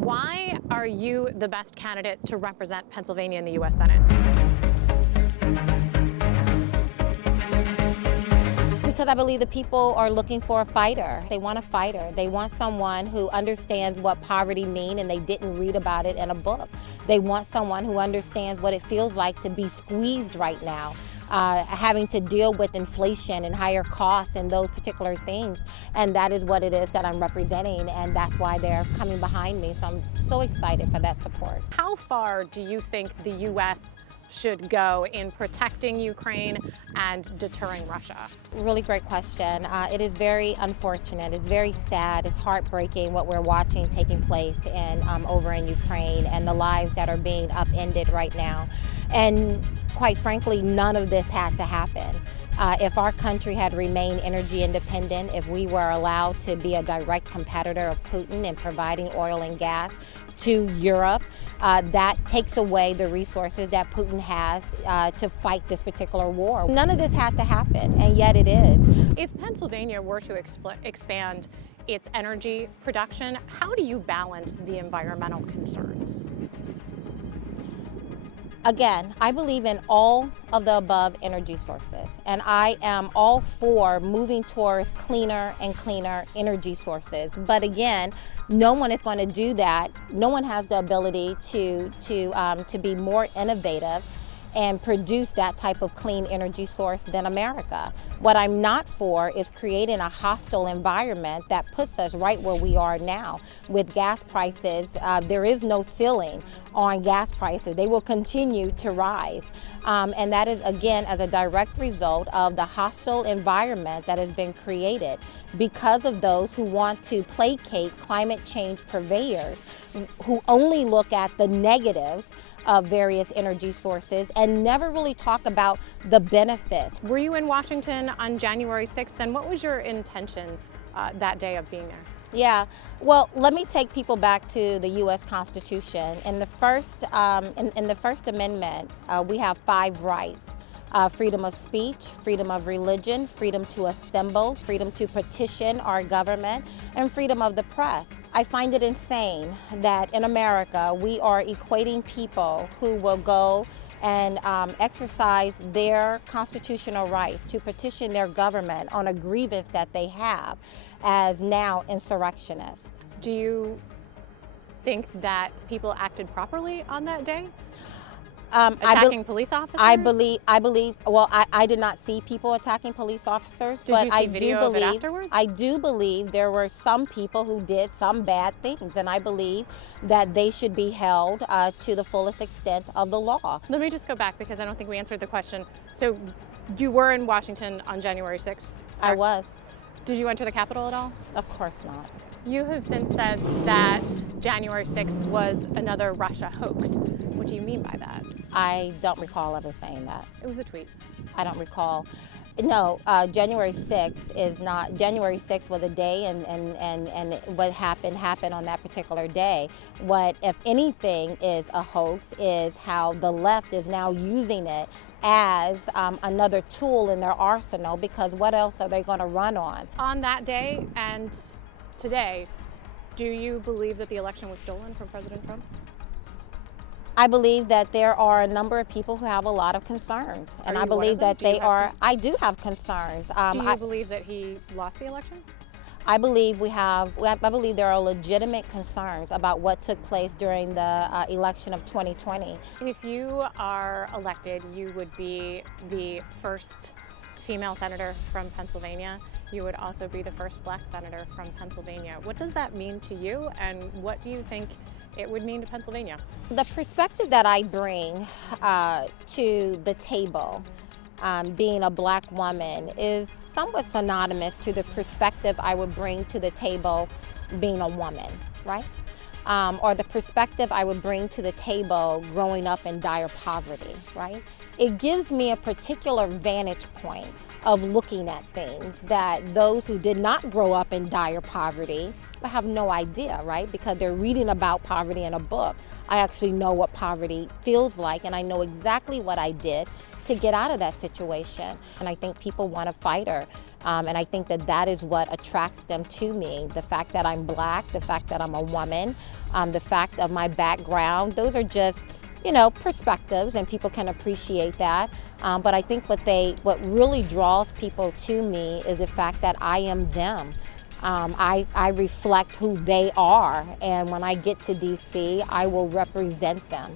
Why are you the best candidate to represent Pennsylvania in the U.S. Senate? Because I believe the people are looking for a fighter. They want a fighter. They want someone who understands what poverty means and they didn't read about it in a book. They want someone who understands what it feels like to be squeezed right now, having to deal with inflation and higher costs and those particular things. And that is what it is that I'm representing, and that's why they're coming behind me. So I'm so excited for that support. How far do you think the U.S. should go in protecting Ukraine and deterring Russia? Really great question. It is very unfortunate. It's very sad. It's heartbreaking what we're watching taking place over in Ukraine and the lives that are being upended right now. And quite frankly, none of this had to happen. If our country had remained energy independent, if we were allowed to be a direct competitor of Putin in providing oil and gas to Europe, that takes away the resources that Putin has to fight this particular war. None of this had to happen, and yet it is. If Pennsylvania were to expand its energy production, how do you balance the environmental concerns? Again, I believe in all of the above energy sources, and I am all for moving towards cleaner and cleaner energy sources. But again, no one is going to do that. No one has the ability to be more innovative and produce that type of clean energy source than America. What I'm not for is creating a hostile environment that puts us right where we are now. With gas prices, there is no ceiling on gas prices. They will continue to rise. And that is, again, as a direct result of the hostile environment that has been created because of those who want to placate climate change purveyors, who only look at the negatives of various energy sources and never really talk about the benefits. Were you in Washington on January 6th? Then what was your intention that day of being there? Yeah, well, let me take people back to the U.S. Constitution. In the First Amendment, we have 5 rights. Freedom of speech, freedom of religion, freedom to assemble, freedom to petition our government, and freedom of the press. I find it insane that in America we are equating people who will go and exercise their constitutional rights to petition their government on a grievance that they have as now insurrectionists. Do you think that people acted properly on that day? Attacking police officers? I believe. Well, I did not see people attacking police officers, but I do believe there were some people who did some bad things, and I believe that they should be held to the fullest extent of the law. Let me just go back because I don't think we answered the question. So, you were in Washington on January 6th? I was. Did you enter the Capitol at all? Of course not. You have since said that January 6th was another Russia hoax. What do you mean by that? I don't recall ever saying that. It was a tweet. I don't recall. No, January 6th is not. January 6th was a day, and what happened on that particular day. What, if anything, is a hoax is how the left is now using it as another tool in their arsenal, because what else are they going to run on? On that day and today, do you believe that the election was stolen from President Trump? I believe that there are a number of people who have a lot of concerns, and I believe that they are. I do have concerns. Do you believe that he lost the election? I believe I believe there are legitimate concerns about what took place during the election of 2020. If you are elected, you would be the first female senator from Pennsylvania. You would also be the first black senator from Pennsylvania. What does that mean to you, and what do you think it would mean to Pennsylvania? The perspective that I bring to the table, being a black woman, is somewhat synonymous to the perspective I would bring to the table being a woman, right? Or the perspective I would bring to the table growing up in dire poverty, right? It gives me a particular vantage point of looking at things that those who did not grow up in dire poverty have no idea, right? Because they're reading about poverty in a book. I actually know what poverty feels like, and I know exactly what I did to get out of that situation. And I think people want a fighter. And I think that that is what attracts them to me. The fact that I'm Black, the fact that I'm a woman, the fact of my background, those are just, perspectives, and people can appreciate that. But I think what really draws people to me is the fact that I am them. I reflect who they are, and when I get to DC, I will represent them.